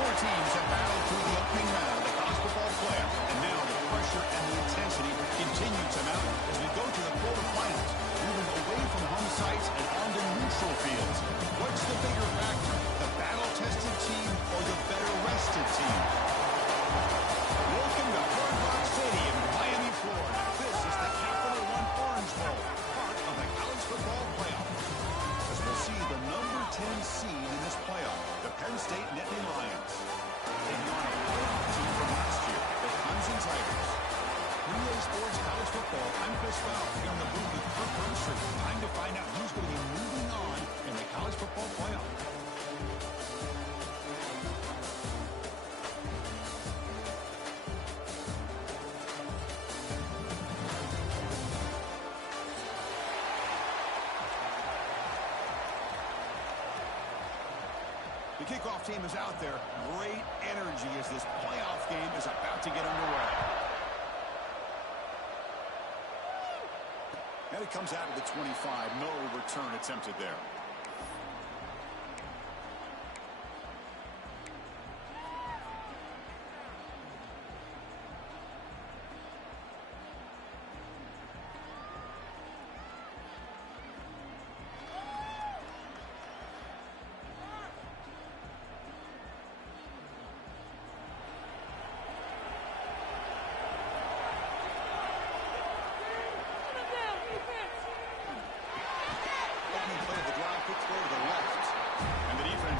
Four teams have battled through the opening round of the college football playoff, and now the pressure and the intensity continue to mount as we go to the quarterfinals, moving away from home sites and onto neutral fields. What's the bigger factor, the battle-tested team or the better-rested team? Welcome to Hard Rock Stadium in Miami, Florida. This is the Capital One Orange Bowl, part of the college football playoff. As we'll see the number 10 seed in this playoff, the Penn State Nittany Lions. Taking on a playoff team from last year, the Clemson Tigers. 3A Sports College Football, I'm Chris Fowl, here in the booth with Kirk Herbstreit. Time to find out who's going to be moving on in the college football playoff. The kickoff team is out there. Great energy as this playoff game is about to get underway. And it comes out of the 25. No return attempted there.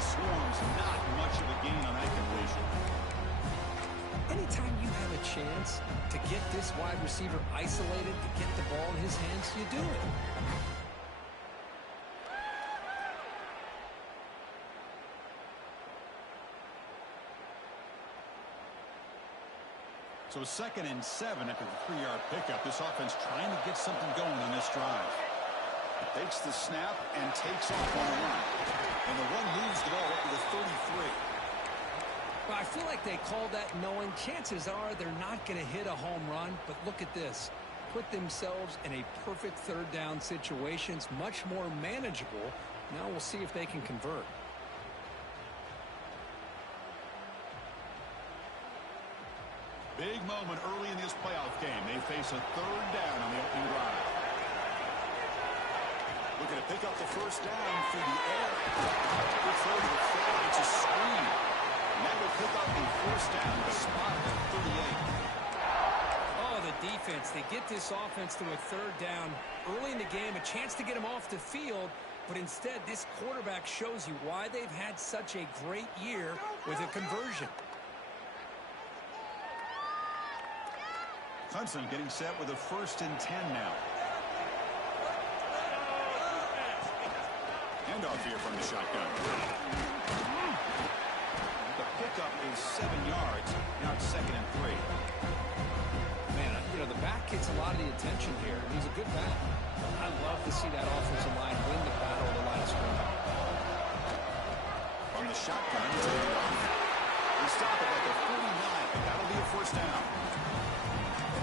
Swarms, not much of a gain on that completion. Anytime you have a chance to get this wide receiver isolated, to get the ball in his hands, you do it. So 2nd and 7 after the 3-yard pickup. This offense trying to get something going on this drive. Takes the snap and takes off on the run. And the run moves the ball up to the 33. Well, I feel like they called that knowing chances are they're not going to hit a home run. But look at this. Put themselves in a perfect third down situation. It's much more manageable. Now we'll see if they can convert. Big moment early in this playoff game. They face a 3rd down on the opening drive. Looking to pick up the first down through the air. Good throw to the field. It's a screen. And that will pick up the first down to spot at 38. Oh, the defense. They get this offense to a 3rd down early in the game. A chance to get them off the field. But instead, this quarterback shows you why they've had such a great year with a conversion. Clemson getting set with a 1st and 10 now. Handoff here from the shotgun. The pickup is 7 yards. Now it's 2nd and 3. Man, you know, the back gets a lot of the attention here. He's a good back. I love to see that offensive line win the battle of the line of scrimmage. From the shotgun, they stop it at the 49, and that'll be a 1st down.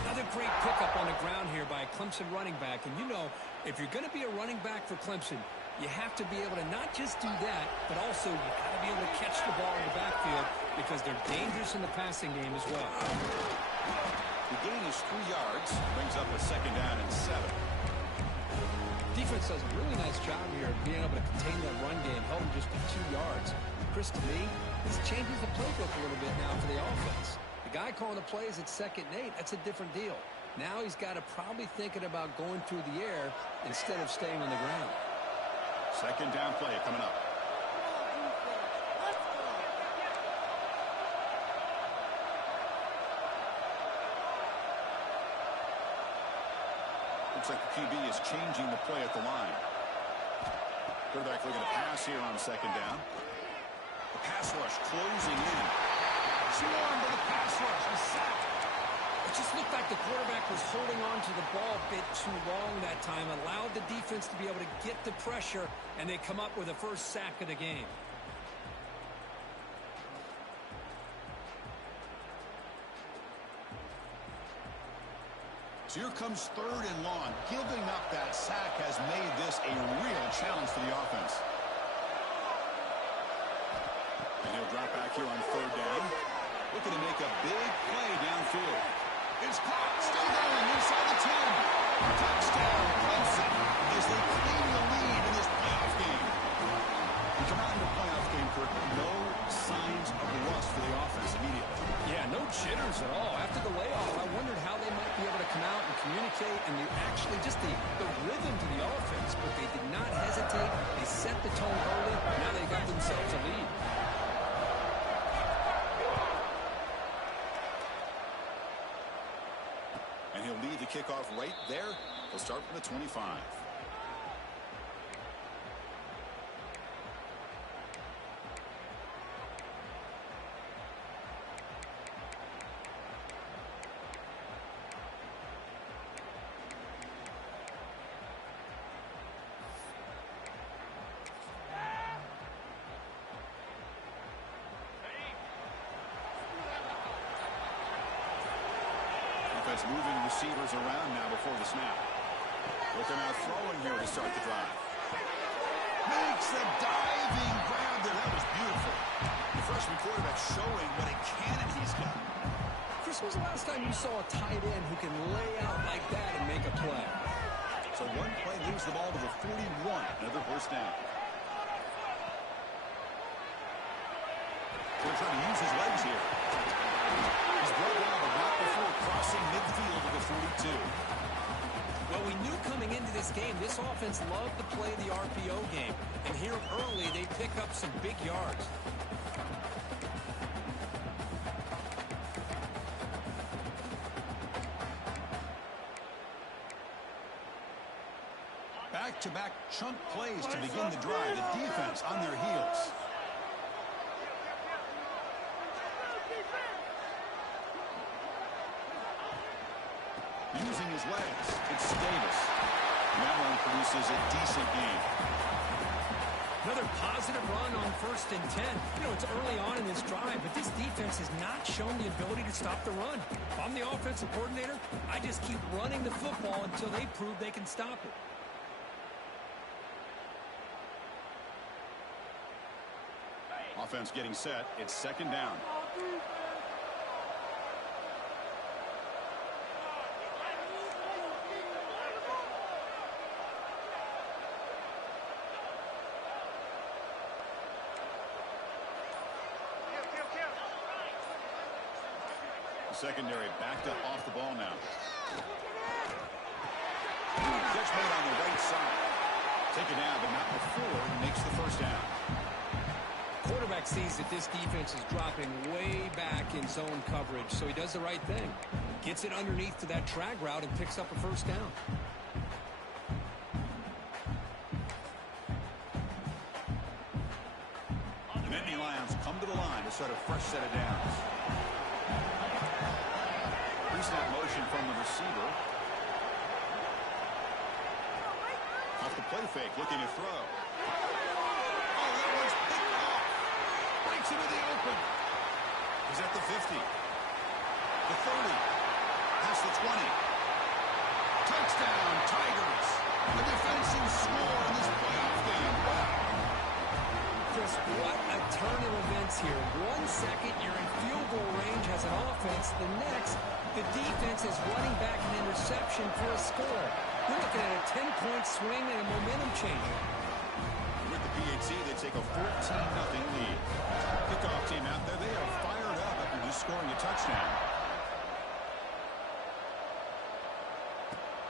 Another great pickup on the ground here by a Clemson running back. And you know, if you're going to be a running back for Clemson, you have to be able to not just do that, but also you got to be able to catch the ball in the backfield because they're dangerous in the passing game as well. The gain is 3 yards, brings up a 2nd down and 7. Defense does a really nice job here of being able to contain that run game, held them just to 2 yards. Chris, to me, this changes the playbook a little bit now for the offense. The guy calling the plays at 2nd and 8, that's a different deal. Now he's got to probably thinking about going through the air instead of staying on the ground. 2nd down play coming up. Looks like the QB is changing the play at the line. Quarterback looking to pass here on 2nd down. The pass rush closing in. Swarm to the pass rush. A sack. It just looked like the quarterback was holding on to the ball a bit too long that time, allowed the defense to be able to get the pressure, and they come up with the first sack of the game. So here comes 3rd and long. Giving up that sack has made this a real challenge for the offense. And he'll drop back here on third down. Looking to make a big play downfield. It's caught. Still going inside the 10. Touchdown, Clemson, as they claim the lead in this playoff game. We come out in the playoff game, Kirk. No signs of rust for the offense immediately. Yeah, no jitters at all. After the layoff, I wondered how they might be able to come out and communicate and actually just the rhythm to the offense. But they did not hesitate. They set the tone early. Now they got themselves a lead. And he'll lead the kickoff right there. He'll start from the 25. Moving receivers around now before the snap. Looking out throwing here to start the drive. Makes the diving grab there. That was beautiful. The freshman quarterback showing what a cannon he's got. Chris, when was the last time you saw a tight end who can lay out like that and make a play? So one play leaves the ball to the 41. Another first down. They're trying to use his legs here. He's broken out of not before crossing midfield to the 42. Well, we knew coming into this game, this offense loved to play the RPO game. And here early, they pick up some big yards. Back-to-back chunk plays to begin the drive. The defense on their heels. Using his legs, it's Davis. That one produces a decent game. Another positive run on 1st and 10. You know, it's early on in this drive, but this defense has not shown the ability to stop the run. If I'm the offensive coordinator, I just keep running the football until they prove they can stop it. Offense getting set. It's 2nd down. Secondary backed up off the ball now. Catch made on the right side. Take it down, but not before he makes the first down. Quarterback sees that this defense is dropping way back in zone coverage, so he does the right thing. Gets it underneath to that drag route and picks up a first down. The Nittany Lions come to the line to start a fresh set of downs. Pre-snap motion from the receiver. Off the play fake, looking to throw. Oh, that one's picked off. Breaks into the open. He's at the 50. The 30. Past the 20. Touchdown, Tigers. A defensive score in this playoff game. Wow. Chris, what a turn of events here. 1 second, you're in field goal range as an offense. The next, the defense is running back an interception for a score. You're looking at a 10-point swing and a momentum changer. With the PAT, they take a 14-0 lead. Kickoff team out there, they are fired up after just scoring a touchdown.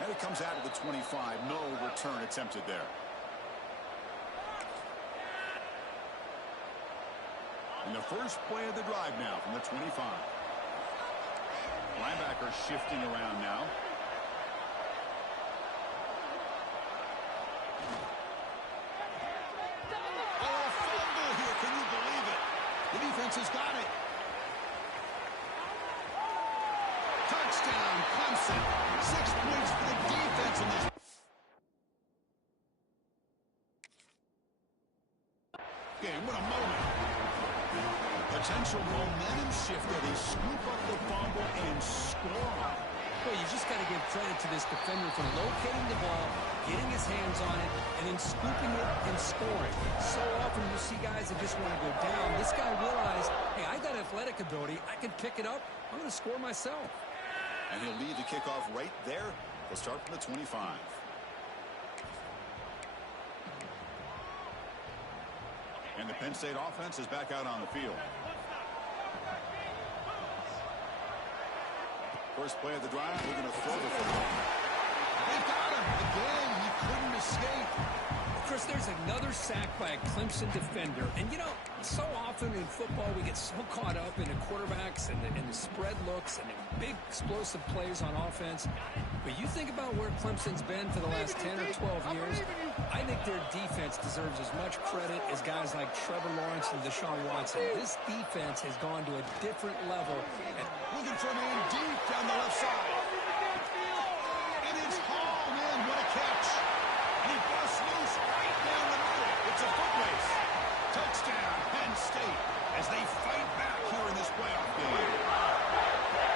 And it comes out of the 25. No return attempted there. And the first play of the drive now from the 25. Linebacker shifting around now. Oh, fumble here. Can you believe it? The defense has got it. Touchdown, Clemson. 6 points for the defense in this game. What a moment. Potential momentum shift there. They scoop up the fumble and score. Well, you just got to give credit to this defender for locating the ball, getting his hands on it, and then and scooping it and scoring. So often you see guys that just want to go down. This guy realized, hey, I got athletic ability. I can pick it up. I'm going to score myself. And he'll lead the kickoff right there. He'll start from the 25. And the Penn State offense is back out on the field. First play of the drive, we're going to throw the football. They got him again. He couldn't escape. Chris, there's another sack by a Clemson defender. And, you know, so often in football we get so caught up in the quarterbacks and the spread looks and the big explosive plays on offense. But you think about where Clemson's been for the last 10 or 12 years, I think their defense deserves as much credit as guys like Trevor Lawrence and Deshaun Watson. This defense has gone to a different level. Looking for a man deep down the left side. And it's hauled in. What a catch. And he busts loose right down the middle. It's a foot race. Touchdown, Penn State, as they fight back here in this playoff game.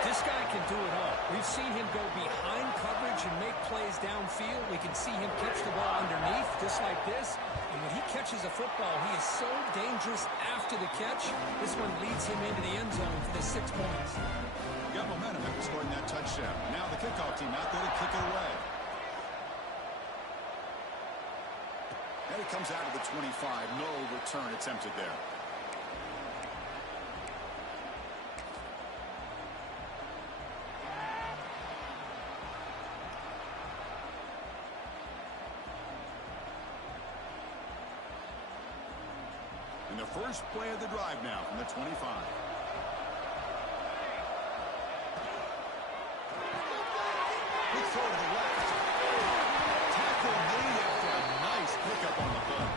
This guy can do it all. We've seen him go behind coverage and make plays downfield. We can see him catch the ball underneath, just like this. And when he catches a football, he is so dangerous after the catch. This one leads him into the end zone for the 6 points. Got momentum after scoring that touchdown. Now the kickoff team out there to kick it away. And it comes out of the 25. No return attempted there. And the first play of the drive now from the 25. Big throw to the left. Tackle made after a nice pickup on the ball.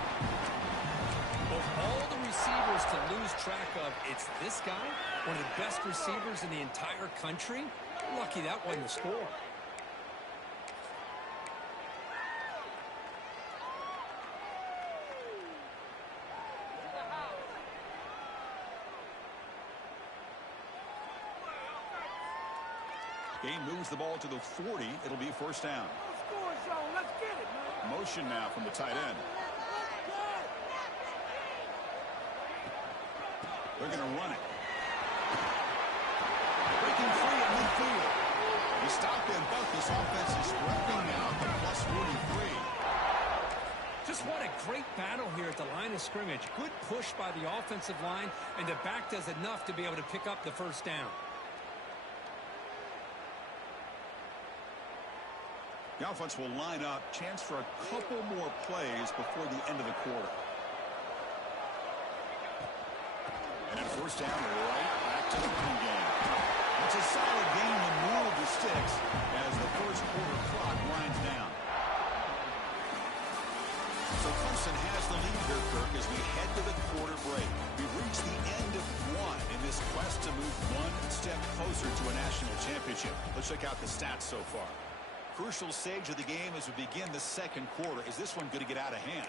Of all the receivers to lose track of, it's this guy, one of the best receivers in the entire country. Lucky that wasn't a score. Game moves the ball to the 40. It'll be first down. Let's get it, man. Motion now from the tight end. They're going to run it. Breaking free at midfield. He stopped in, but this offense is repping now to plus 43. Just what a great battle here at the line of scrimmage. Good push by the offensive line, and the back does enough to be able to pick up the first down. The offense will line up. Chance for a couple more plays before the end of the quarter. And at first down, right back to the running game. It's a solid game to move the sticks as the first quarter clock winds down. So Clemson has the lead here, Kirk, as we head to the quarter break. We've reached the end of one in this quest to move one step closer to a national championship. Let's check out the stats so far. Crucial stage of the game as we begin the second quarter. Is this one going to get out of hand?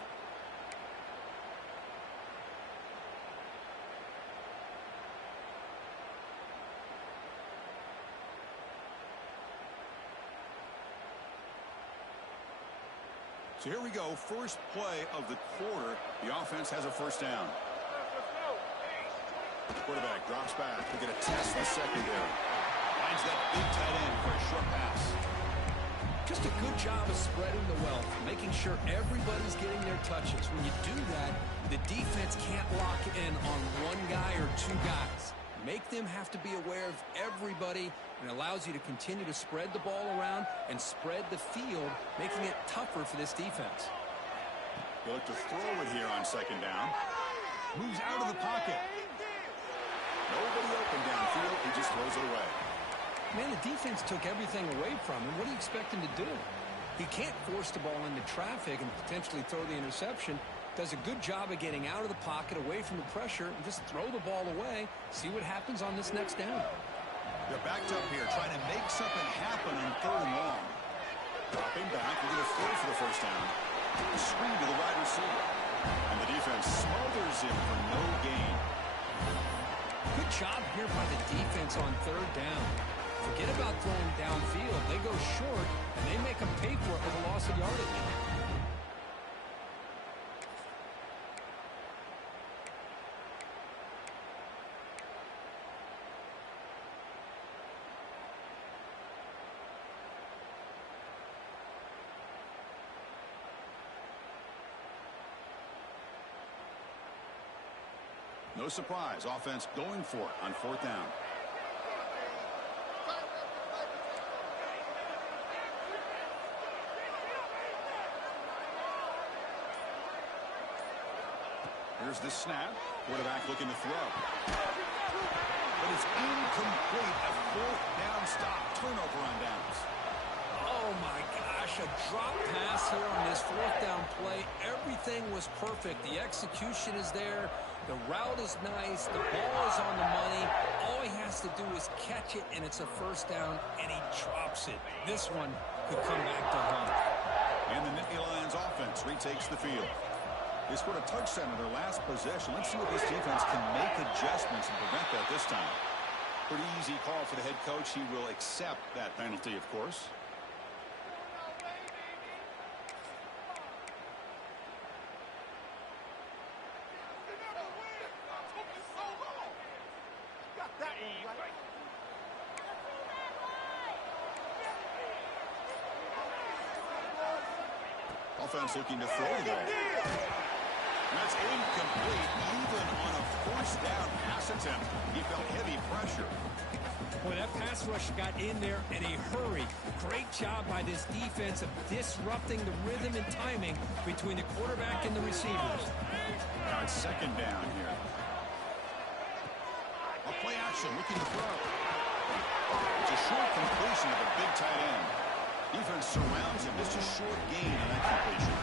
So here we go. First play of the quarter. The offense has a first down. Quarterback drops back. We're going to test the secondary. Finds that big tight end for a short pass. Just a good job of spreading the wealth, making sure everybody's getting their touches. When you do that, the defense can't lock in on one guy or two guys. Make them have to be aware of everybody, and allows you to continue to spread the ball around and spread the field, making it tougher for this defense. They look to throw it here on second down. Moves out of the pocket. Nobody open downfield. He just throws it away. Man, the defense took everything away from him. What do you expect him to do? He can't force the ball into traffic and potentially throw the interception. Does a good job of getting out of the pocket, away from the pressure, and just throw the ball away. See what happens on this next down. They're backed up here, trying to make something happen on third and long. Dropping back, we're going to throw for the first down. A screen to the wide receiver. And the defense smothers him for no gain. Good job here by the defense on third down. Forget about throwing downfield. They go short, and they make them pay for it with a loss of yardage. No surprise, offense going for it on 4th down. Here's the snap. Quarterback looking to throw. But it's incomplete. A 4th down stop. Turnover on downs. Oh, my gosh. A drop pass here on this 4th down play. Everything was perfect. The execution is there. The route is nice. The ball is on the money. All he has to do is catch it, and it's a 1st down, and he drops it. This one could come back to haunt. And the Nittany Lions offense retakes the field. They scored a touchdown in their last possession. Let's see if this defense can make adjustments and prevent that this time. Pretty easy call for the head coach. He will accept that penalty, of course. Offense looking to throw the ball. That's incomplete, even on a 1st down pass attempt. He felt heavy pressure. Boy, that pass rush got in there in a hurry. Great job by this defense of disrupting the rhythm and timing between the quarterback and the receivers. Now it's 2nd down here. A play action looking to throw. It's a short completion of a big tight end. Defense surrounds him. Just a short gain on that completion.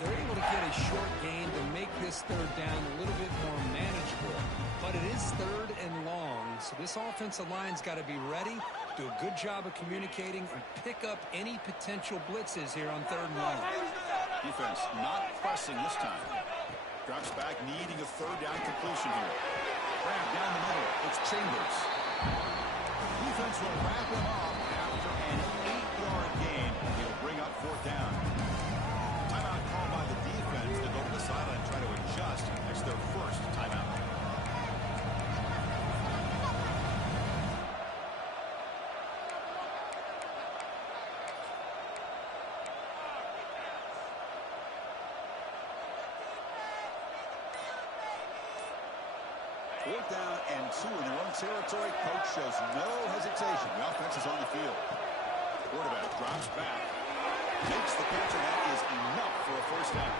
They're able to get a short gain to make this 3rd down a little bit more manageable. But it is 3rd and long, so this offensive line's got to be ready, do a good job of communicating, and pick up any potential blitzes here on 3rd and long. Defense not pressing this time. Drops back, needing a 3rd down completion here. Grab down the middle. It's Chambers. Defense will wrap him up after an 8-yard gain. It'll bring up 4th down. Timeout called by the defense to go to the sideline and try to adjust. It's their first timeout. Fourth down and 2 in their own territory. Coach shows no hesitation. The offense is on the field. Quarterback drops back. Makes the catch, and that is enough for a 1st down.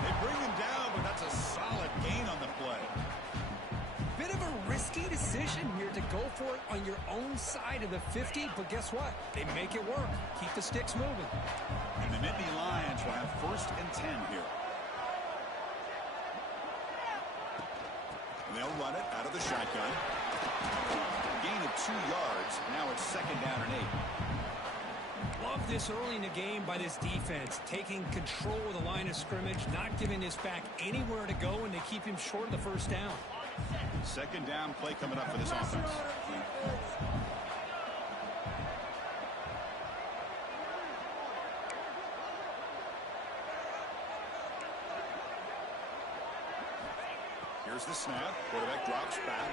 They bring him down, but that's a solid gain on the play. Bit of a risky decision here to go for it on your own side of the 50, but guess what? They make it work. Keep the sticks moving. And the Nittany Lions will have 1st and 10 here. And they'll run it out of the shotgun. Gain of 2 yards. Now it's 2nd down and 8. Love this early in the game by this defense, taking control of the line of scrimmage, not giving this back anywhere to go, and they keep him short of the 1st down. 2nd down play coming up for this offense. Here's the snap. Quarterback drops back.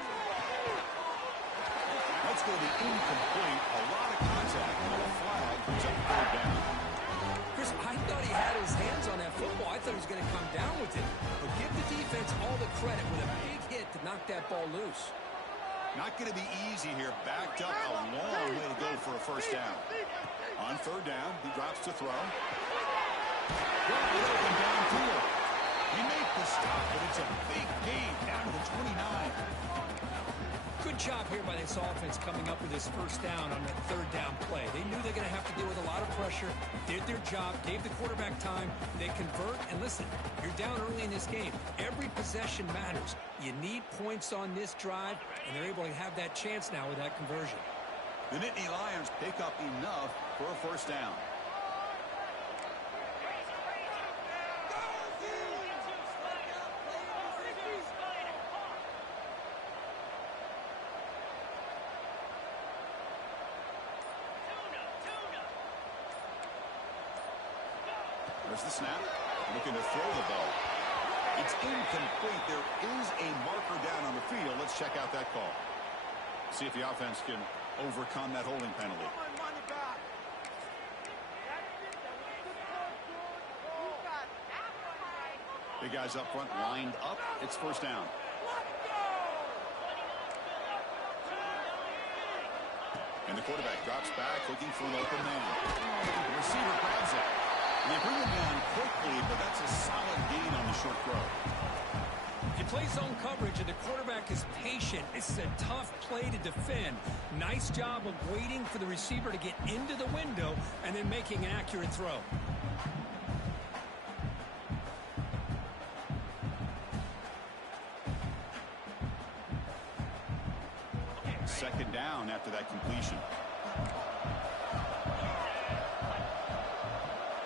That's going to be incomplete. A lot of contact and a flag brings up 3rd down. Chris, I thought he had his hands on that football. I thought he was going to come down with it. But give the defense all the credit with a big hit to knock that ball loose. Not going to be easy here. Backed up a long way to go for a 1st down. On 3rd down, he drops to throw. Wide open downfield. He made the stop, but it's a big gain down to the 29. Good job here by this offense coming up with this 1st down on that 3rd down play. They knew they're going to have to deal with a lot of pressure, did their job, gave the quarterback time. They convert, and listen, you're down early in this game. Every possession matters. You need points on this drive, and they're able to have that chance now with that conversion. The Nittany Lions pick up enough for a 1st down. There's the snap. Looking to throw the ball. It's incomplete. There is a marker down on the field. Let's check out that call. See if the offense can overcome that holding penalty. The guys up front lined up. It's first down. And the quarterback drops back looking for an open man. The receiver grabs it. And they bring him down quickly, but that's a solid gain on the short throw. You play zone coverage and the quarterback is patient. This is a tough play to defend. Nice job of waiting for the receiver to get into the window and then making an accurate throw. Second down after that completion.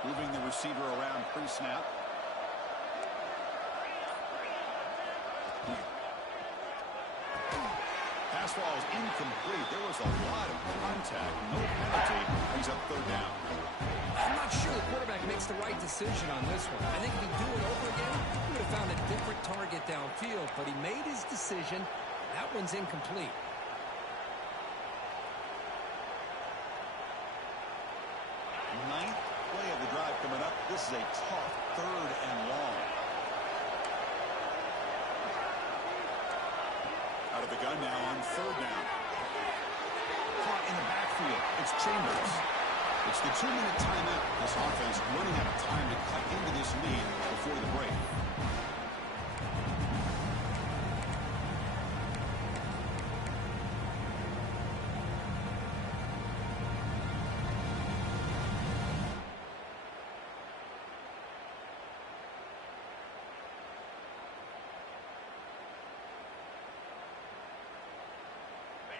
Moving the receiver around pre-snap. Pass ball is incomplete. There was a lot of contact. No penalty. Brings up third down. I'm not sure the quarterback makes the right decision on this one. I think if he'd do it over again, he would have found a different target downfield. But he made his decision. That one's incomplete. Ninth play of the drive coming up. This is a tough third and long. Out of the gun now on third down. Caught in the backfield. It's Chambers. It's the 2-minute timeout. This offense running out of time to cut into this lead before the break.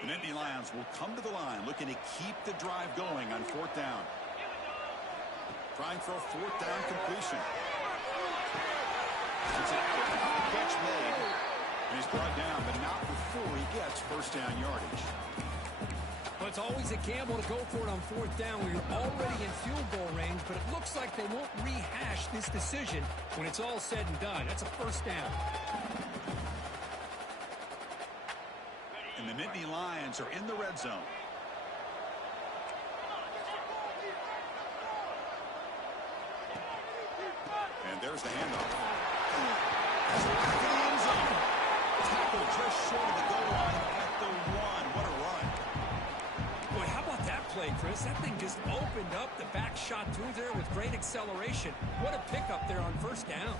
The Nittany Lions will come to the line looking to keep the drive going on fourth down. Trying for a fourth down completion. It's an out catch made. And he's brought down, but not before he gets first down yardage. Well, it's always a gamble to go for it on fourth down when you're already in field goal range, but it looks like they won't rehash this decision when it's all said and done. That's a first down. And the Nittany Lions are in the red zone. And there's the handoff. That's back in the end zone. Tackle just short of the goal line at the 1. What a run. Boy, how about that play, Chris? That thing just opened up. The back shot through there with great acceleration. What a pickup there on first down.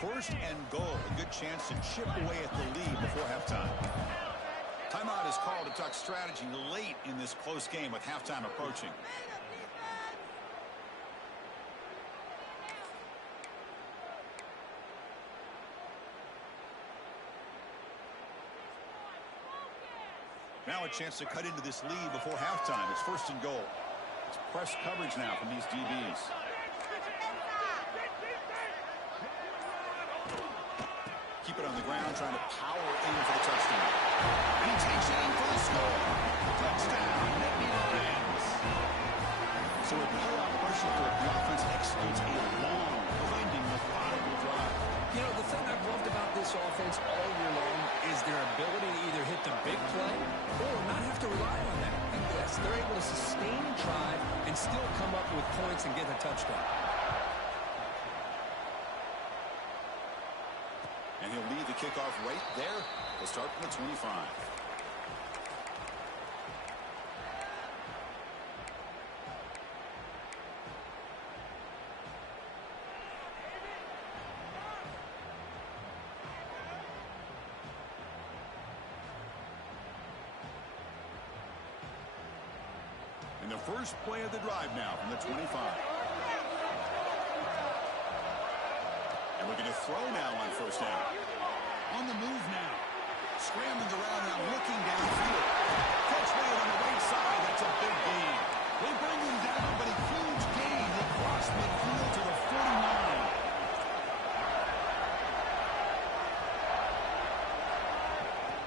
First and goal. A good chance to chip away at the lead before halftime. Timeout is called to talk strategy late in this close game with halftime approaching. Now a chance to cut into this lead before halftime. It's first and goal. It's press coverage now from these DBs. Keep it on the ground, trying to power in for the touchdown. And he takes it in for the score. Touchdown, Nittany Lions. So with no pressure for the offense executes a long, blending, methodical drive. You know, the thing I've loved about this offense all year long is their ability to either hit the big play or not have to rely on that. And yes, they're able to sustain a drive and still come up with points and get a touchdown. And he'll lead the kickoff right there. They'll start from the 25. And the first play of the drive now from the 25. And we're going to throw now on first down. On the move now. Scrambling around now, looking downfield. Catch made on the right side. That's a big gain. They bring him down, but a huge gain across midfield to the 49.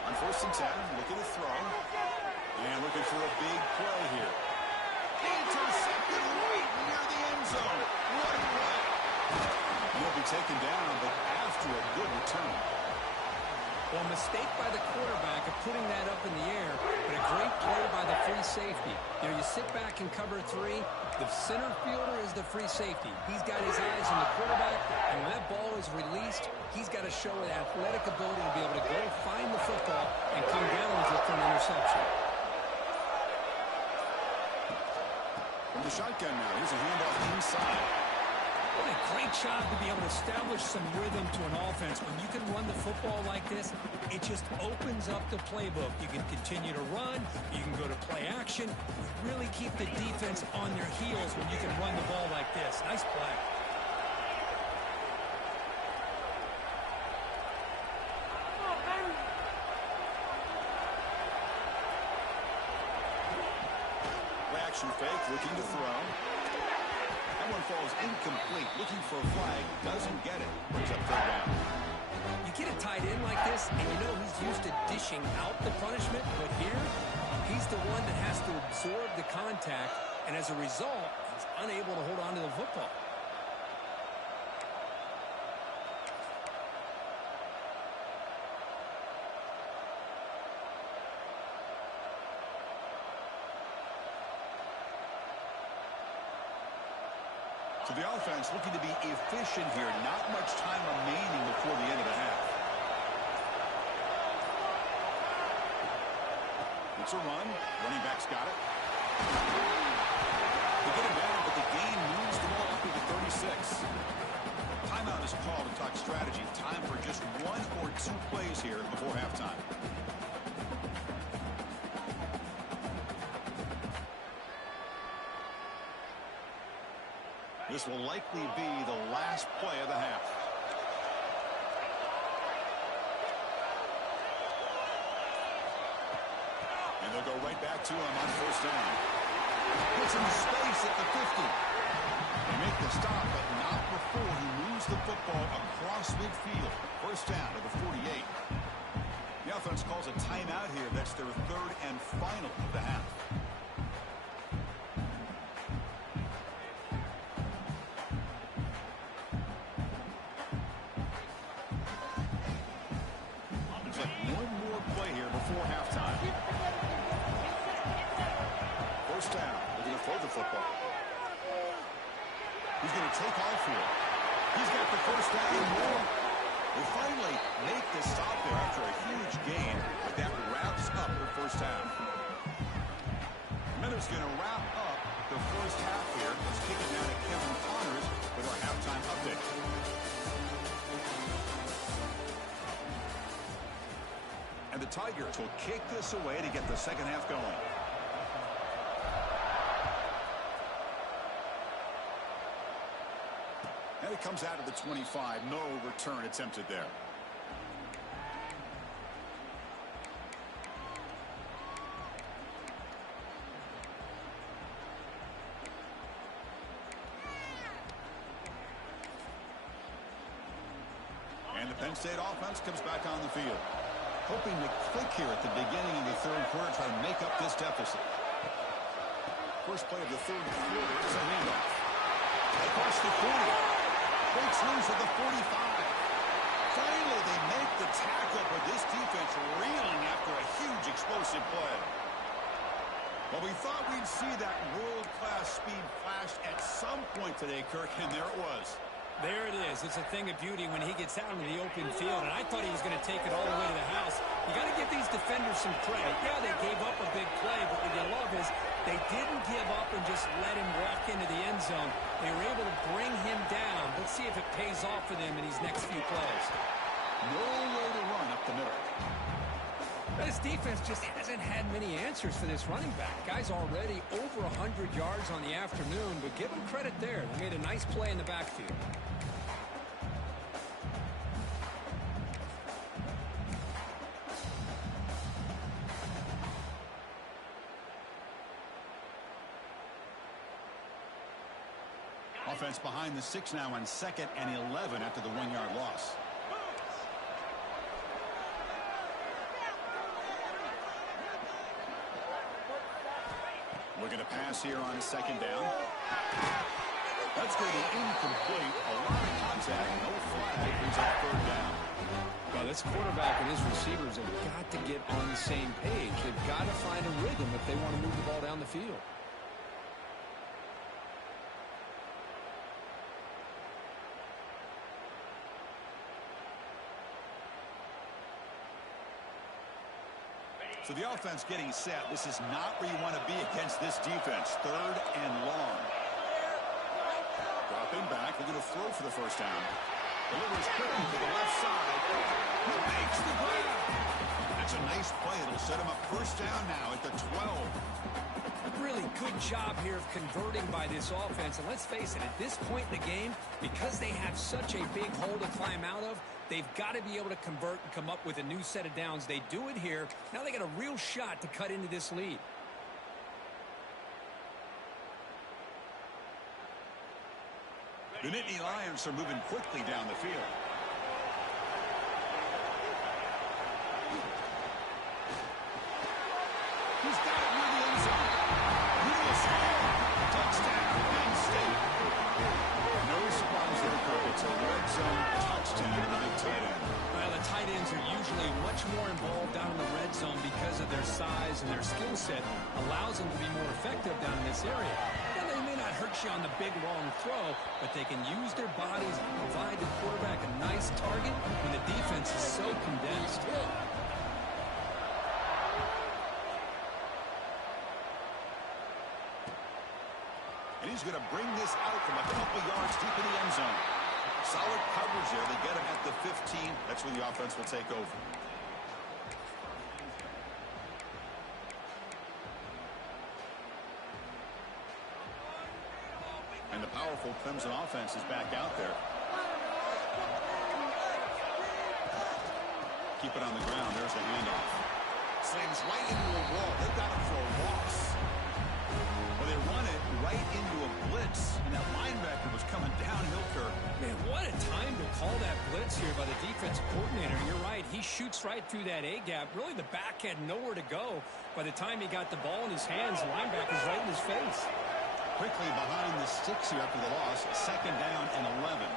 On first and 10, looking to throw. And looking for a big play here. Intercepted right near the end zone. What a play. He'll be taken down, but after a good return. Well, a mistake by the quarterback of putting that up in the air, but a great play by the free safety. You know, you sit back and cover three. The center fielder is the free safety. He's got his eyes on the quarterback, and when that ball is released, he's got to show an athletic ability to be able to go find the football and come down with it for an interception. From the shotgun now, here's a handoff inside. What a great job to be able to establish some rhythm to an offense. When you can run the football like this, it just opens up the playbook. You can continue to run. You can go to play action. You really keep the defense on their heels when you can run the ball like this. Nice play. Reaction fake, looking to throw. That one falls incomplete. Looking for a flag. Doesn't get it. Brings up third down. You get a tight end like this, and you know he's used to dishing out the punishment, but here, he's the one that has to absorb the contact, and as a result, he's unable to hold on to the football. So the offense looking to be efficient here. Not much time remaining before the end of the half. It's a run. Running back's got it. They get him down, but the gain moves the ball up to the 36. Timeout is called to talk strategy. Time for just one or two plays here before halftime. This will likely be the last play of the half. And they'll go right back to him on first down. Puts him in space at the 50. They make the stop, but not before he moves the football across midfield. First down to the 48. The offense calls a timeout here. That's their third and final of the half. Football. He's going to take off here. He's got the first down and more. They finally make the stop there after a huge gain, but that wraps up the first half. Miller's going to wrap up the first half here. Let's kick it down to Kevin Connors with our halftime update. And the Tigers will kick this away to get the second half going. And it comes out of the 25. No return attempted there. And the Penn State offense comes back on the field. Hoping to click here at the beginning of the third quarter, try to make up this deficit. First play of the third quarter is a handoff. Across the 40. Breaks loose at the 45. Finally, they make the tackle, but this defense reeling after a huge explosive play. Well, we thought we'd see that world-class speed flash at some point today, Kirk, and there it was. There it is. It's a thing of beauty when he gets out into the open field, and I thought he was going to take it all the way to the house. You got to give these defenders some credit. Yeah, they gave up a big play, but what you love is they didn't give up and just let him walk into the end zone. They were able to bring him down. Let's see if it pays off for them in these next few plays. Nowhere to run up the middle. This defense just hasn't had many answers for this running back. Guy's already over 100 yards on the afternoon, but give him credit there. They made a nice play in the backfield. Offense behind the 6 now on 2nd and 11 after the 1-yard loss. Looking to pass here on second down. That's going to be incomplete. A lot of contact. No flag. Brings up third down. Well, this quarterback and his receivers have got to get on the same page. They've got to find a rhythm if they want to move the ball down the field. So the offense getting set. This is not where you want to be against this defense. Third and long. Dropping back. They're going to throw for the first down. Delivers quickly to the left side. He makes the grab. That's a nice play. It'll set him up first down now at the 12. A really good job here of converting by this offense. And let's face it, at this point in the game, because they have such a big hole to climb out of, they've got to be able to convert and come up with a new set of downs. They do it here. Now they got a real shot to cut into this lead. The Nittany Lions are moving quickly down the field. He's got it near the end zone. He will score. Touchdown, Penn State. No surprise there, Kirk. It's a red zone touchdown to the tight end. Well, the tight ends are usually much more involved down in the red zone because of their size and their skill set allows them to be more effective down in this area. Now, they may not hurt you on the big, long throw, but they can use their bodies and provide the quarterback a nice target when the defense is so condensed. And he's going to bring this out from a couple yards deep in the end zone. Solid coverage there. They get him at the 15. That's when the offense will take over. And the powerful Clemson offense is back out there. Keep it on the ground. There's the handoff. Slams right into a wall. They've got him for a loss. Well, they run it right into a blitz, and that linebacker was coming downhill, Kirk. Man, what a time to call that blitz here by the defensive coordinator. You're right. He shoots right through that A-gap. Really, the back had nowhere to go. By the time he got the ball in his hands, the linebacker's right in his face. Quickly behind the sticks here after the loss. Second down and 11.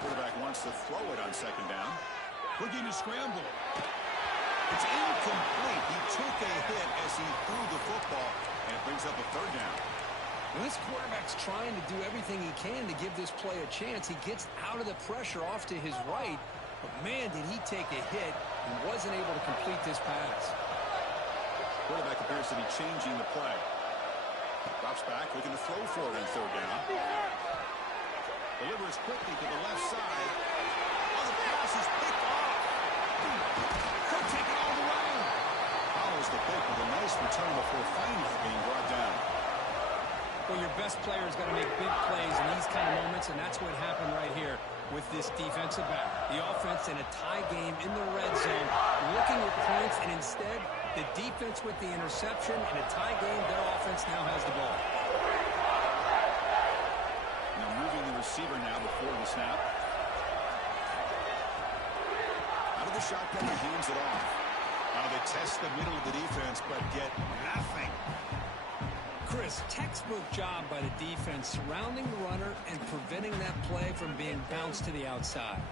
Quarterback wants to throw it on second down. Looking to scramble. It's incomplete. He took a hit as he threw the football, and it brings up a third down. Well, this quarterback's trying to do everything he can to give this play a chance. He gets out of the pressure off to his right, but man, did he take a hit and wasn't able to complete this pass. Quarterback appears to be changing the play. Drops back, looking to throw for it on third down. Delivers quickly to the left side. Oh, the pass is picked off. Could take it all the way. Follows the pick with a nice return before finally being brought down. Well, your best player's got to make big plays in these kind of moments, and that's what happened right here with this defensive back. The offense in a tie game in the red zone, looking at points, and instead, the defense with the interception. In a tie game, their offense now has the ball. Now moving the receiver now before the snap. Out of the shotgun, he hands it off. Now they test the middle of the defense, but get nothing. Chris, textbook job by the defense surrounding the runner and preventing that play from being bounced to the outside.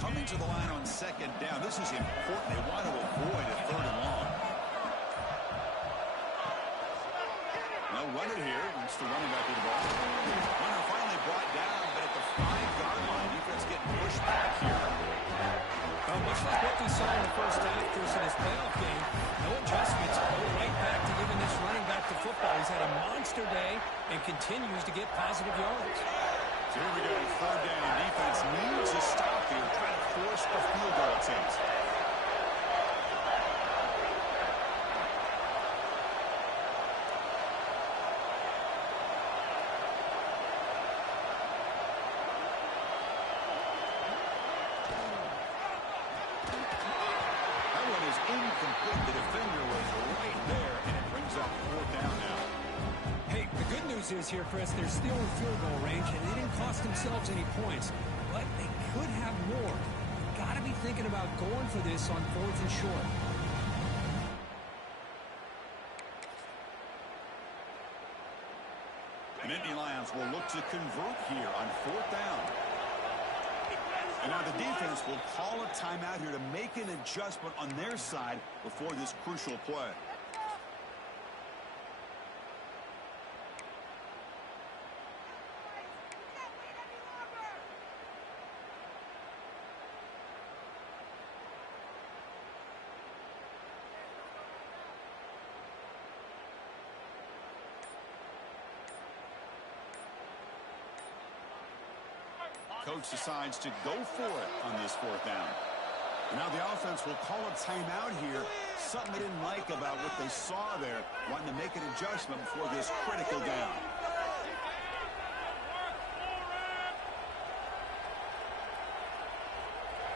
Coming to the line on second down. This is important. They want to avoid a third and long. Now run it here. It's the running back with the ball. Runner finally brought down, but at the 5-yard line, defense getting pushed back here. Well, much like what we saw in the first half versus this playoff game, no adjustments. Go right back to giving this running back the football. He's had a monster day and continues to get positive yards. So here we go, third down. Defense needs a stop here, trying to force a field goal attempt. incomplete. The defender was right there, and it brings up fourth down now. Hey, the good news is here, Chris, they're still in field goal range, and they didn't cost themselves any points, but they could have more. You've got to be thinking about going for this on 4th and short. The Nittany Lions will look to convert here on 4th down. And now the defense will call a timeout here to make an adjustment on their side before this crucial play. Coach decides to go for it on this 4th down. And now the offense will call a timeout here. Something they didn't like about what they saw there. Wanting to make an adjustment before this critical down.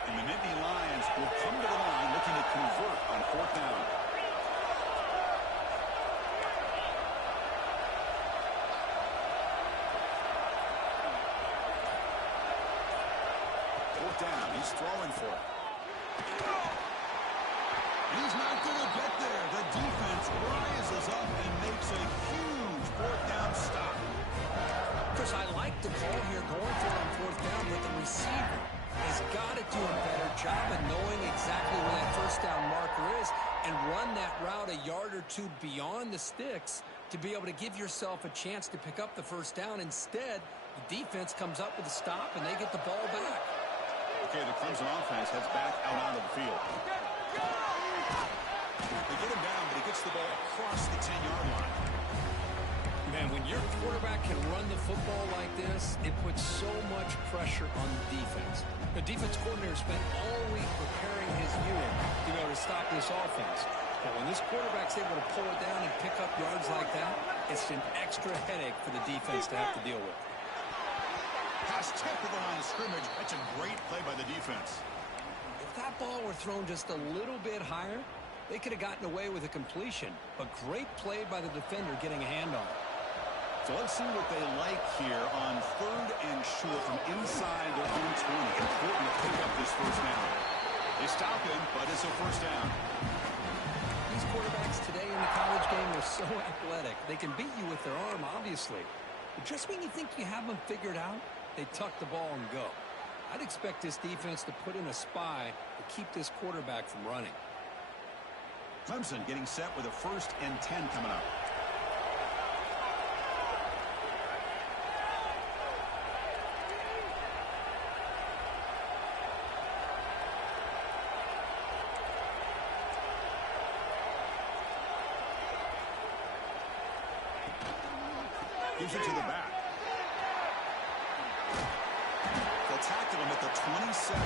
And the Nittany Lions will come to the line looking to convert on 4th down. Down. He's throwing for it. He's not going to get there. The defense rises up and makes a huge 4th down stop. Chris, I like the call here going for it on 4th down, but the receiver has got to do a better job of knowing exactly where that 1st down marker is and run that route a yard or two beyond the sticks to be able to give yourself a chance to pick up the 1st down. Instead, the defense comes up with a stop and they get the ball back. Okay, the Clemson offense heads back out onto the field. They get him down, but he gets the ball across the 10-yard line. Man, when your quarterback can run the football like this, it puts so much pressure on the defense. The defense coordinator spent all week preparing his unit to be able to stop this offense. But when this quarterback's able to pull it down and pick up yards like that, it's an extra headache for the defense to have to deal with. Pass tipped to the line of scrimmage. That's a great play by the defense. If that ball were thrown just a little bit higher, they could have gotten away with a completion. But great play by the defender getting a hand on it. So let's see what they like here on 3rd and short from inside their own 20. Important to pick up this 1st down. They stop him, but it's a 1st down. These quarterbacks today in the college game are so athletic. They can beat you with their arm, obviously. But just when you think you have them figured out, they tuck the ball and go. I'd expect this defense to put in a spy to keep this quarterback from running. Clemson getting set with a 1st and 10 coming up. Gives it to the back. They'll tackle him at the 27.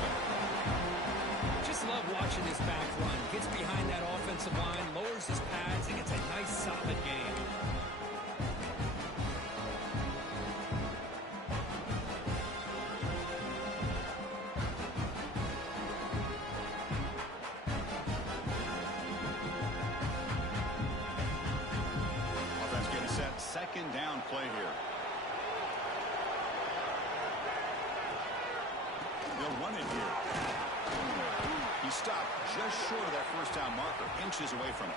Just love watching this back run. Gets behind that offensive line, lowers his pads, and gets a nice, solid gain. Offense getting set. 2nd down play here. They'll run it here. He stopped just short of that 1st down marker, inches away from it.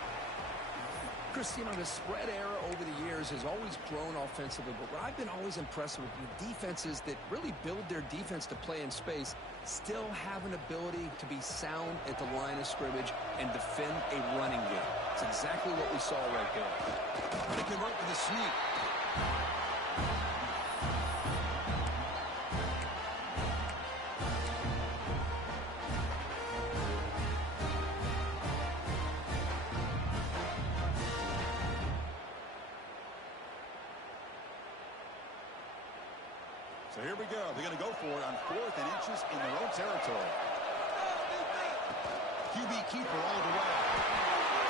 Chris, you know, the spread era over the years has always grown offensively, but what I've been always impressed with the defenses that really build their defense to play in space still have an ability to be sound at the line of scrimmage and defend a running game. It's exactly what we saw right there. They convert with a sneak. So here we go. They're going to go for it on 4th and inches in their own territory. QB keeper all the way.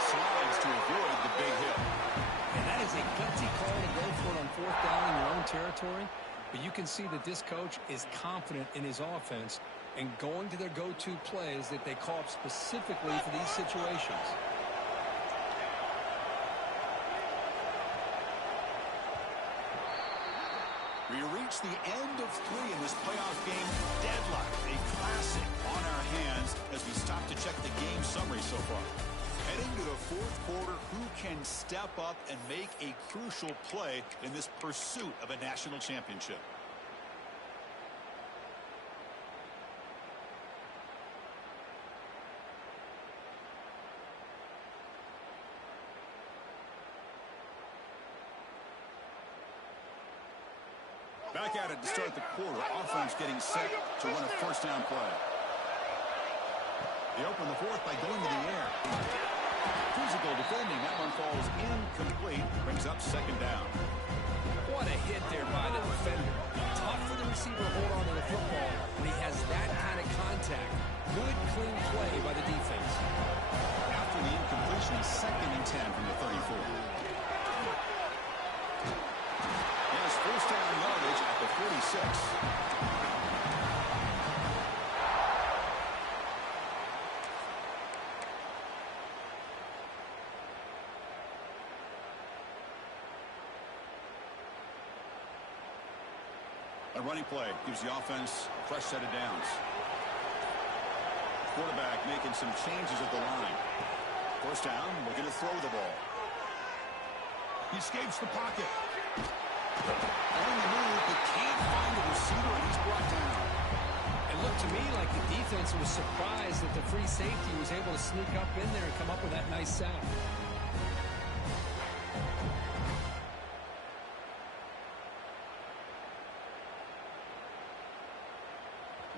Slides to avoid the big hit. And that is a gutsy call to go for it on 4th down in your own territory. But you can see that this coach is confident in his offense and going to their go-to plays that they call up specifically for these situations. We reach the end of 3 in this playoff game. Deadlock, a classic on our hands as we stop to check the game summary so far. Heading to the 4th quarter, who can step up and make a crucial play in this pursuit of a national championship? Back at it to start the quarter. Offense getting set to run a first down play. They open the 4th by going to the air. Physical defending. That one falls incomplete. Brings up 2nd down. What a hit there by the defender. Tough for the receiver to hold on to the football when he has that kind of contact. Good, clean play by the defense. After the incompletion, 2nd and 10 from the 34. First down yardage at the 46. A running play gives the offense a fresh set of downs. Quarterback making some changes at the line. First down, looking to throw the ball. He escapes the pocket. On the move, but can't find the receiver, and he's brought down. It looked to me like the defense was surprised that the free safety was able to sneak up in there and come up with that nice sack.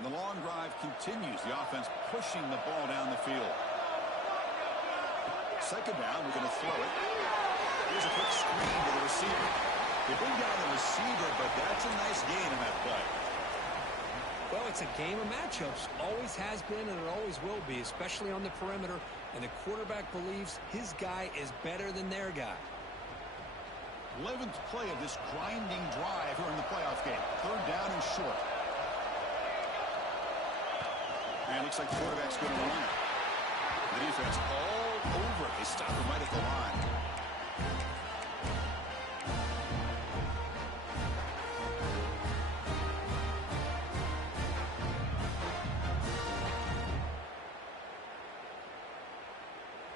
And the long drive continues. The offense pushing the ball down the field. 2nd down, we're going to throw it. Here's a quick screen to the receiver. They bring down the receiver, but that's a nice gain on that play. Well, it's a game of matchups. Always has been, and it always will be, especially on the perimeter. And the quarterback believes his guy is better than their guy. 11th play of this grinding drive here in the playoff game. 3rd down and short. And it looks like the quarterback's going to run it. The defense all over it. They stop him right at the line.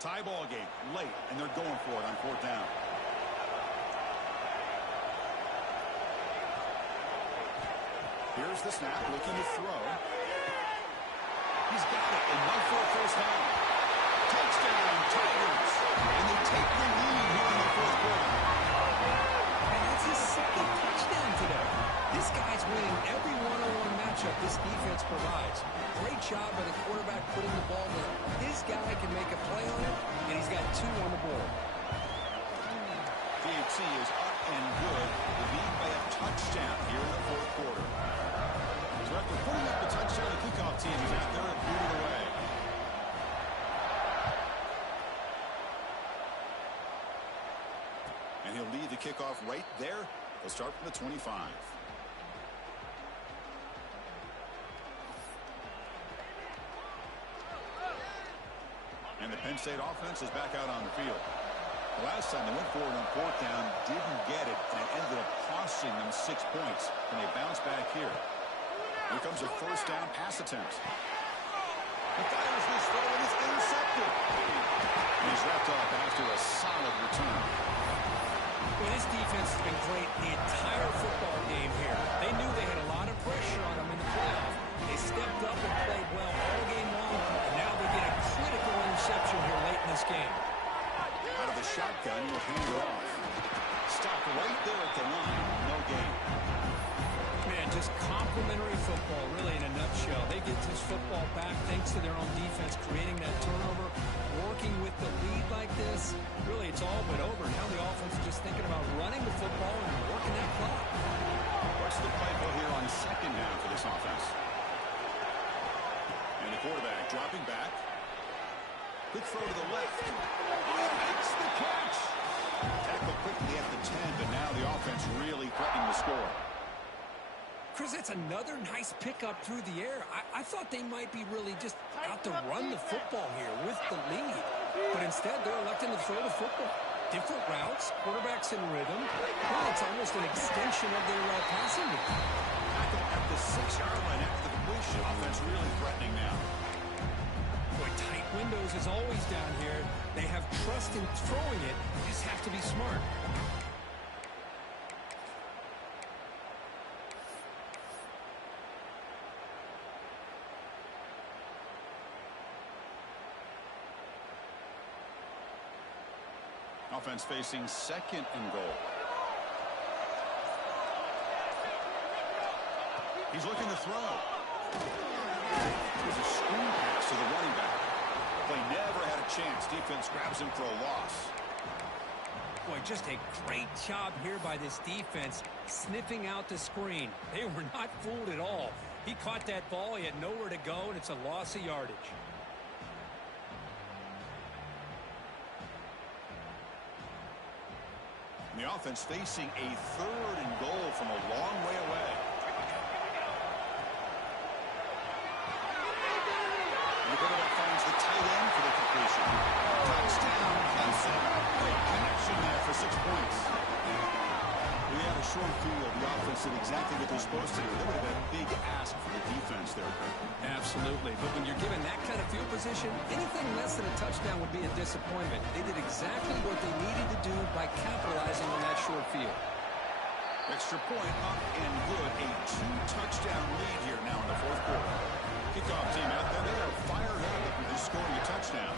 Tie ball game late, and they're going for it on 4th down. Here's the snap, looking to throw. He's got it, and one for a first down. Touchdown, Tigers! And they take the lead here in the 4th quarter. And that's his 2nd touchdown today. This guy's winning every one-on-one matchup this defense provides. Great job by the quarterback putting the ball there. His guy can make a play on it, and he's got 2 on the board. DHC is up and good. The lead by a touchdown here in the 4th quarter. So after putting up the touchdown, the kickoff team is out there and boot it away. And he'll lead the kickoff right there. He'll start from the 25. And the Penn State offense is back out on the field. The last time they went forward on 4th down, didn't get it, and it ended up costing them 6 points. And they bounce back here. Here comes a first down pass attempt. He fires this throw, and it's intercepted. And he's wrapped up after a solid return. Well, this defense has been great the entire football game here. They knew they had a lot of pressure on them in the playoff. They stepped up and played well all game long, and now they get a critical interception here late in this game. Out of the shotgun, he'll hand it off. Stopped right there at the line. No gain. Man, just complimentary football, really, in a nutshell. They get this football back thanks to their own defense, creating that turnover, working with the lead like this. Really, it's all but over. Now the offense is just thinking about running the football and working that clock. What's the play call here on 2nd down for this offense? And the quarterback dropping back. Quick throw to the left. Oh, he makes the catch. Tackled quickly at the 10, but now the offense really threatening to score. Chris, that's another nice pickup through the air. I thought they might be really just out to run the football here with the lead. But instead, they're electing to throw the football. Different routes, quarterbacks in rhythm. Well, it's almost an extension of their passing game. Tackle at the 6-yard line after the completion. Offense really threatening now. Boy, tight windows is always down here. They have trust in throwing it. You just have to be smart. Offense facing 2nd and goal. He's looking to throw. There's a screen pass to the running back. Play never had a chance. Defense grabs him for a loss. Boy, just a great job here by this defense, sniffing out the screen. They were not fooled at all. He caught that ball. He had nowhere to go, and it's a loss of yardage. The offense facing a 3rd and goal from a long way away. And the quarterback finds the tight end for the completion. Touchdown, Clemson. Great connection there for 6 points. We had a short field. The offense did exactly what they're supposed to do. That would have been a big ask for the defense there. Absolutely. But when you're given that kind of field position, anything less than a touchdown would be a disappointment. They did exactly what they needed to do by capitalizing on that short field. Extra point up and good. A 2-touchdown lead here now in the 4th quarter. Kickoff team out there. They are fired up after just scoring a touchdown.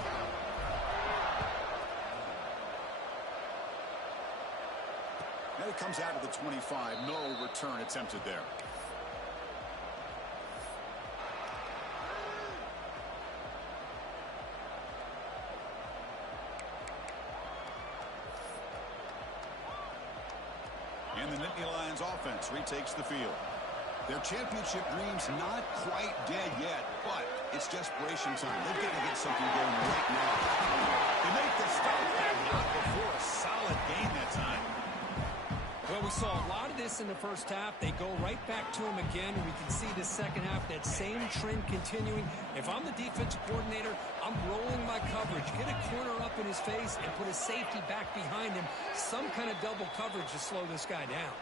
And it comes out of the 25. No return attempted there. And the Nittany Lions offense retakes the field. Their championship dreams not quite dead yet, but it's desperation time. They've got to get something going right now. They make the stop back not before a solid game that time. Well, we saw a lot of this in the first half. They go right back to him again, and we can see the second half, that same trend continuing. If I'm the defensive coordinator, I'm rolling my coverage. Get a corner up in his face and put a safety back behind him. Some kind of double coverage to slow this guy down.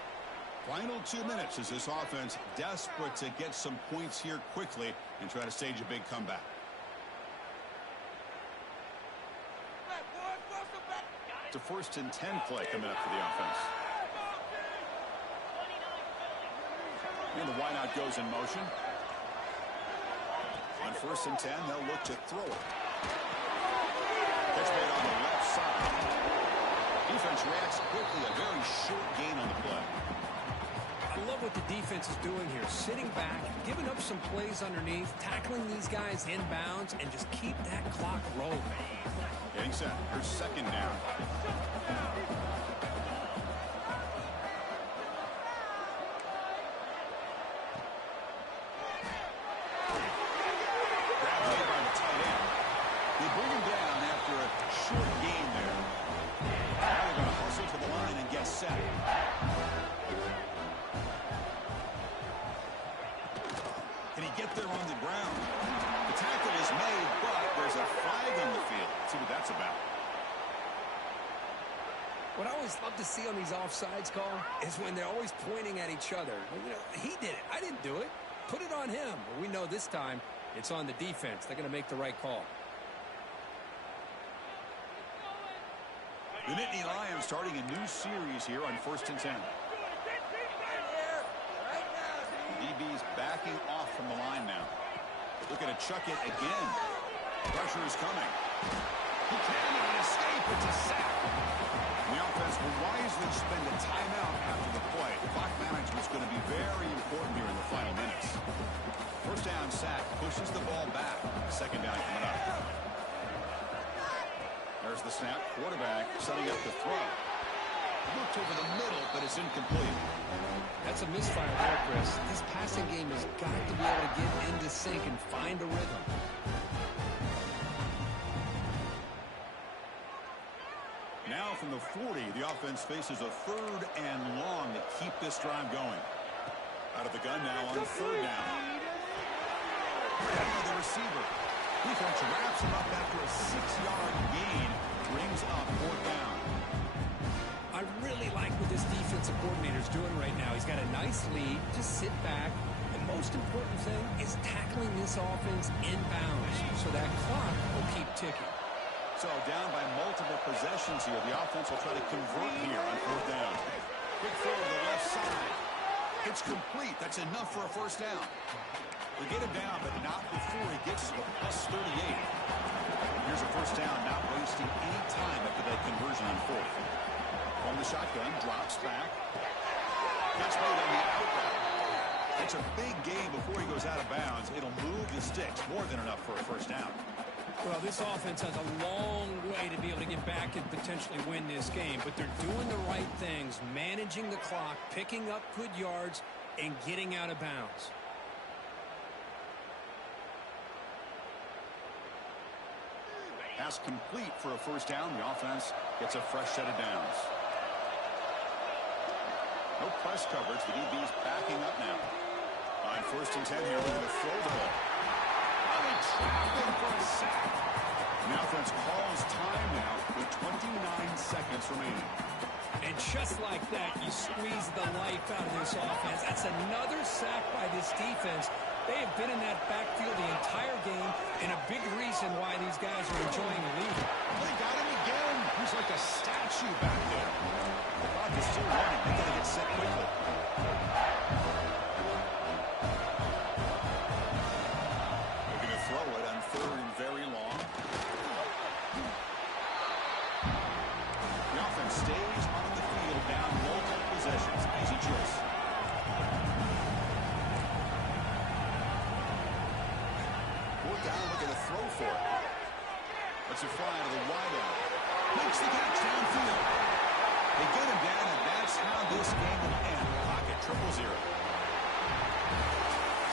Final 2 minutes as this offense desperate to get some points here quickly and try to stage a big comeback. It's a 1st and 10 play coming up for the offense. And the wideout goes in motion. On 1st and 10, they'll look to throw it. Catch made on the left side. Defense reacts quickly. A very short gain on the play. I love what the defense is doing here. Sitting back, giving up some plays underneath, tackling these guys inbounds, and just keep that clock rolling. Getting set. Here's 2nd down. Can he get there on the ground? The tackle is made, but there's a flag on the field. Let's see what that's about. What I always love to see on these offsides call is when they're always pointing at each other. You know, he did it. I didn't do it. Put it on him. But we know this time it's on the defense. They're going to make the right call. The Nittany Lions starting a new series here on 1st and 10. DB's backing off from the line now. Looking to chuck it again. Pressure is coming. He cannot escape. It's a sack. The offense will wisely spend a timeout after the play. Clock management is going to be very important here in the final minutes. 1st down sack pushes the ball back. 2nd down coming up. There's the snap. Quarterback setting up the throw. Looked over the middle, but it's incomplete. That's a misfire there, Chris. This passing game has got to be able to get into sync and find a rhythm. Now from the 40, the offense faces a 3rd and long to keep this drive going. Out of the gun now on third down. And the receiver. Defense wraps him up after a 6-yard gain. Brings up fourth down. I really like what this defensive coordinator is doing right now. He's got a nice lead. Just sit back. The most important thing is tackling this offense inbounds so that clock will keep ticking. So down by multiple possessions here. The offense will try to convert here on fourth down. Big throw to the left side. It's complete. That's enough for a first down. We get him down, but not before he gets to the plus 38. Here's a first down, not wasting any time after that conversion on fourth. From the shotgun, drops back. Gets made on the out route. It's a big gain before he goes out of bounds. It'll move the sticks more than enough for a first down. Well, this offense has a long way to be able to get back and potentially win this game, but they're doing the right things, managing the clock, picking up good yards, and getting out of bounds. Pass complete for a first down. The offense gets a fresh set of downs. No press coverage. The DB's backing up now. On first and 10 here, we're going to throw the ball. Oh, he trapped him for a sack. The offense calls time now with 29 seconds remaining. And just like that, you squeeze the life out of this offense. That's another sack by this defense. They have been in that backfield the entire game, and a big reason why these guys are enjoying the lead. They got him again. He's like a statue back there. The clock is still running. They got to get set quickly. They're going to throw it on third and very long. The offense stays on the field down multiple possessions. Easy choice. Down, looking to throw for it. Let's it fly to the wideout. Makes the catch downfield. They get him down, and that's how this game will end. Pocket 0-0.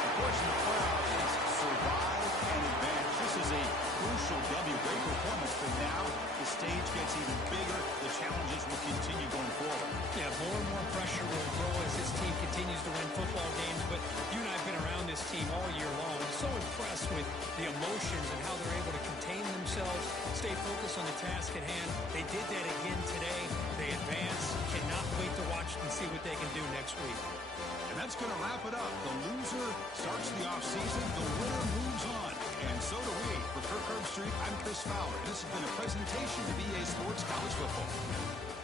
Unfortunately, the playoffs is survive and advance. This is a crucial W. Great performance, but now the stage gets even bigger. The challenges will continue going forward. Yeah, more and more pressure will grow as this team continues to win football games, but you and I have been around this team all year long. I'm so impressed with the emotions and how they're able to contain themselves, stay focused on the task at hand. They did that again today. They advance. Cannot wait to watch and see what they can do next week. And that's going to wrap it up. The loser starts the offseason. The winner moves on. And so do we. For Kirk Herbstreit, I'm Chris Fowler. This has been a presentation of EA Sports College Football.